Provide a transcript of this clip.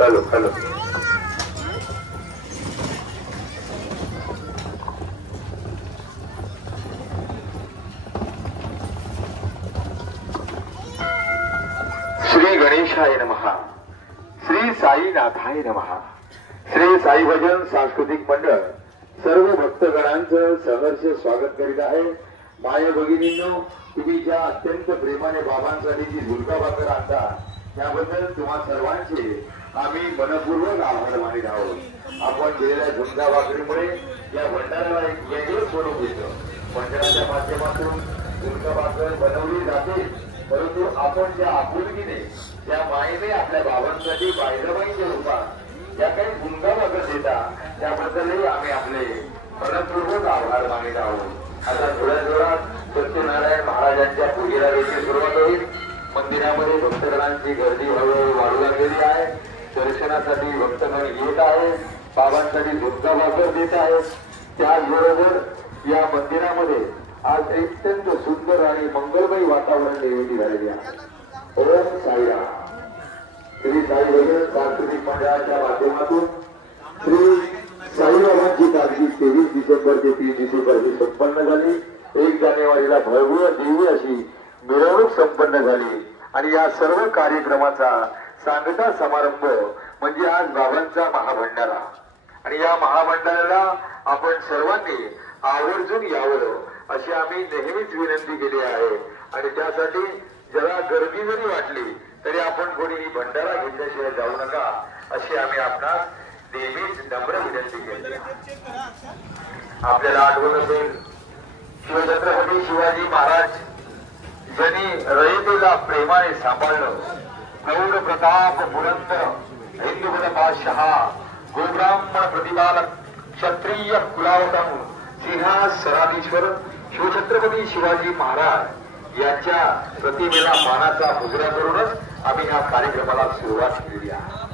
Hello hello. Shri गणेशाय नमः. श्री साईनाथाय नमः. श्री साई भजन सांस्कृतिक मंडळ सर्व भक्तगणांचं सहर्ष स्वागत करीत आहे. माय भगिनींनो, तुम्ही ज्या अत्यंत प्रेमाने बाबांसाठी जी झुलका भाकर आणता त्याबद्दल तुम्हा सर्वांचे आम्ही मनपूर्वक आभार मानित आहोत. आपण दिलेल्या झुलका भाकरीमुळे या भंडाऱ्याला एक वेगळं स्वरूप येतं. मंडळाच्या माध्यमातून झुलका भाकर बनवली जाते, परंतु आपण ज्या आपुलकीने त्या मायेने आपल्या बाबांसाठी बायजाबाईंच्या रूपात ज्या काही झुलका भाकर देता त्याबद्दलही आम्ही आपले मनपूर्वक आभार मानित आहोत. आता थोड्या जोरात सत्यनारायण महाराजांच्या पूजेला देखील सुरुवात होईल. मंदिरामध्ये भक्तगणांची गर्दी हळूहळू वाढू लागलेली आहे. दर्शनासाठी भक्तगण येत आहे, बाबांसाठी झुलका भाकर देत आहेत. त्याचबरोबर या मंदिरामध्ये आज अत्यंत सुंदर आणि मंगलमय वातावरण निर्मिती झालेली आहे. ओम साईराम. श्री साई भजन सांस्कृतिक मंडळाच्या माध्यमातून श्री साईबाबांची कालची 23 डिसेंबर ते 3 डिसेंबरची संपन्न झाली. 1 जानेवारीला भव्य दिव्य अशी मिरवणूक संपन्न झाली आणि या सर्व कार्यक्रमाचा सांगता समारंभ म्हणजे आज बाबांचा महाभंडारा. आणि या महाभंडाराला आपण सर्वांनी आवर्जून यावं अशी आम्ही नेहमीच विनंती केली आहे. आणि त्यासाठी ज्याला गर्दी जरी वाटली तरी आपण कोणीही भंडारा घेतल्याशिवाय जाऊ नका अशी आम्ही आपणास नेहमीच नम्र विनंती केली. आपल्याला आठवण असेल, शिवछत्रपती शिवाजी महाराज ज्यांनी रयतेला प्रेमाने सांभाळलं, गौर प्रताप बुलंद हिंदू बादशहा गोब्राह्मण प्रतिपालक क्षत्रिय कुलावतम सिंहासनाधीश्वर शिवछत्रपती शिवाजी महाराज यांच्या प्रतिमेला मानाचा मुजरा करूनच आम्ही या कार्यक्रमाला सुरुवात केली आहे.